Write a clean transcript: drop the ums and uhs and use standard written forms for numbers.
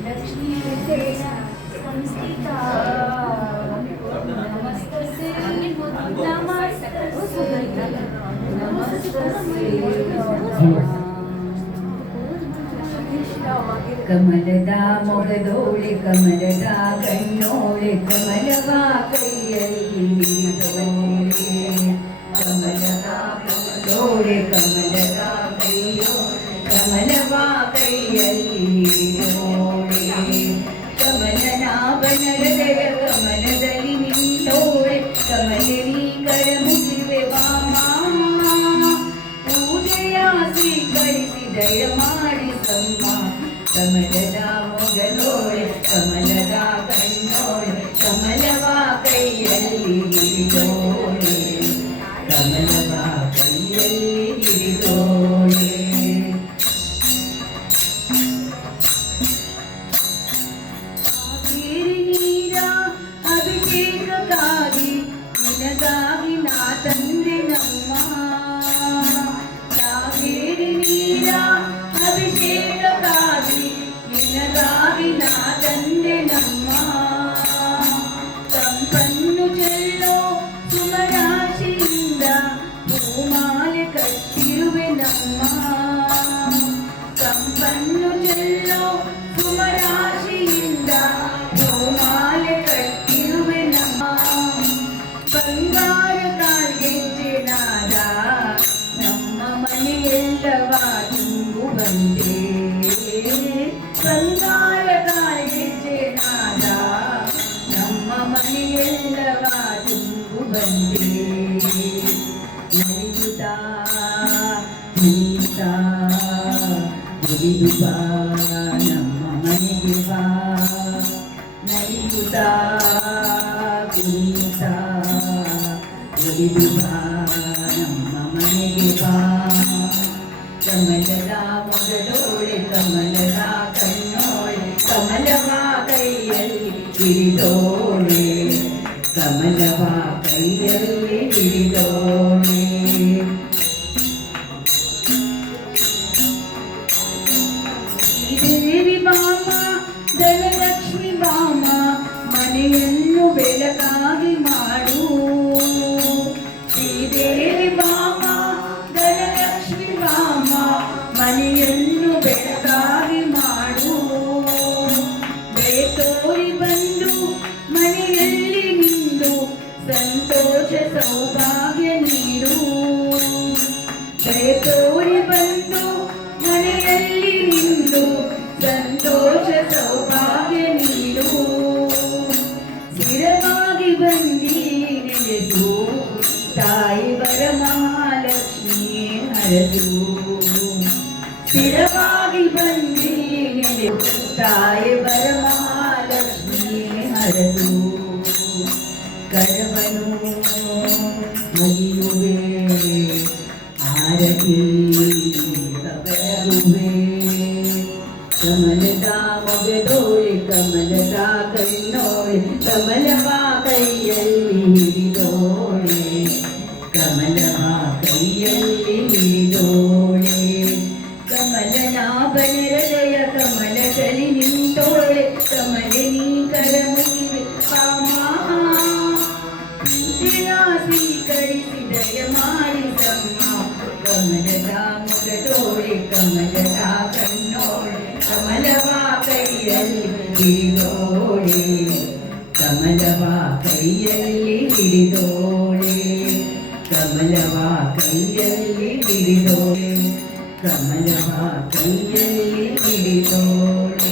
लक्ष्मी संस्थिता नमस्तस्यै ಕಮಲದ ಮೊಗದೋಳೆ ಕಮಲದ ಕಣ್ಣೋಳೆ ಕಮಲವ ಕೈಯಲ್ಲಿ ಹಿಡಿದೋಳೆ ಕಮಲದ ಮೊಗದೋಳೆ ಕಮಲದ ಕೈಯೋ ಕಮಲವ ಕೈಯಲ್ಲಿ ಹಿಡಿದೋಳೆ ಕಮಲನಾಭನ ಹೃದಯ ಕಮಲದಲ್ಲಿ ನಿಂತೋಳೆ ಕಮಲನಿ ಕರ ಮುಗಿವೆ ವಾಮ ಪೂಜೆಯ ಸ್ವೀಕರಿಸಿ ದಯ ಮಾಡಿ ಸಮ್ಮ ಕಮಲದ ಮೊಗಲೋಳೆ ಕಮಲದ ಕಣ್ಣೋಳೆ ಕಮಲವ ಕೈಯಲ್ಲಿ ಹಿಡಿದೋಳೆ ಕಮಲವ ಕೈಯಲ್ಲಿ ಹಿಡಿದೋಳೆ ನೀರ ಅಭಿಷೇಕಕ್ಕಾಗಿ ನಿನಗಾಗಿ ನಾ ತಂದೆ ನಮ್ಮ ಕಾವೇರಿ ನೀರ ಅಭಿಷೇಕಕ್ಕಾಗಿ ನಿನಗಾಗಿ ನಾ ತಂದೆ ನಮ್ಮ ತಂಪನ್ನು ಚೆಲ್ಲೋ ಸುಮರಾಶಿಯಿಂದ ಹೂಮಾಲೆ ಕಟ್ಟಿರುವೆ ನಮ್ಮ ತಂಪನ್ನು ಚೆಲ್ಲೋ ಸುಮರಾಶಿಯಿಂದ ಹೂಮಾಲೆ ಕಟ್ಟಿರುವೆ ನಮ್ಮ ಬಂಗಾರ ಕಾಲ್ಗೆಜ್ಜೆ ನಾದ ನಮ್ಮ ಮನೆಯೆಲ್ಲವ ತುಂಬುವಂತೆ ಬಂಗಾರ ಕಾಲ್ಗೆಜ್ಜೆ ನಾದ ನಮ್ಮ ಮನೆಯೆಲ್ಲವ ತುಂಬುವಂತೆ ನಲಿಯುತ್ತಾ ಕುಣಿಯುತ್ತಾ ನಲಿಯುತ್ತಾ ನಮ್ಮ ಮನೆಗೆ ಬಾ ನಲಿಯುತ್ತಾ ಕುಣಿಯುತ್ತಾ ನಲಿಯುತ್ತಾ ನಮ್ಮ ಮನೆಗೆ ಬಾ ಕಮಲದ ಮೊಗಲೋಳೆ ಕಮಲದ ಕಣ್ಣೋಳೆ ಕಮಲವ ಕೈಯಲ್ಲಿ ಹಿಡಿದೋಳೆ ಕಮಲವ ಕೈಯಲ್ಲಿ ಹಿಡಿದೋಳೆ ಶ್ರೀದೇವಿ ಬಾಮ ಧನಲಕ್ಷ್ಮಿ ಬಾಮ ಮನೆಯನ್ನು ಬೆಳಕಾಗಿ ಮಾಡು ಶ್ರೀದೇವಿ ಬಾಮ ಧನಲಕ್ಷ್ಮಿ ಬಾಮ ಮನೆಯನ್ನು ಬೆಳಕಾಗಿ ಮಾಡು ಬೇತೋರಿ ಬಂದು ಮನೆಯಲ್ಲಿ ನಿಂದು ಸಂತೋಷ ಸೌಭಾಗ್ಯ ನೀಡು ಬೇತೋರಿ ಬಂದು ಮನೆಯಲ್ಲಿ ನಿಂದು ಸಂತೋಷ ಸೌಭಾಗ್ಯ ನೀಡು ಸ್ಥಿರವಾಗಿ ಬಂದಿ ನೆಲೆದು ತಾಯಿ ವರಮಹಾಲಕ್ಷ್ಮಿ ಹರದು ಸ್ಥಿರವಾಗಿ ಬಂದಿ ನೆಲೆದು ತಾಯಿ ವರಮಹಾಲಕ್ಷ್ಮಿ ಹರದು ಕರವನು ಮುಗಿಯುವೆ ಆರತಿ ಕಬರುವೆ ಕಮಲದ ಮೊಗದೋಳೆ ಕಮಲದ ಕಣ್ಣೋಳೆ ಕಮಲವ ಕೈಯಲ್ಲಿ ಹಿಡಿದೋಳೆ ಕಮಲವ ಕೈಯಲ್ಲಿ ಹಿಡಿದೋಳೆ ಕಮಲನಾಭನ ಹೃದಯ ಕಮಲದಲ್ಲಿ ನಿಂತೋಳೆ ಕಮಲಿನಿ ಕರ ಮುಗಿವೆ ಸ್ವೀಕರಿಸಿ ದಯ ಮಾಡಿ ತಮ್ಮ ಕಮಲದ ಮೊಗದೋಳೆ ಕಮಲದ ಕಣ್ಣೋಳೆ ಕಮಲವ ಕೈಯಲ್ಲಿ ಹಿಡಿದೋಳೆ ಕಮಲವ ಕೈಯಲ್ಲಿ ಹಿಡಿದೋಳೆ ಕಮಲವ ಕೈಯಲ್ಲಿ ಹಿಡಿದೋಳೆ ಕಮಲವ ಕೈಯಲ್ಲಿ ಹಿಡಿದೋಳೆ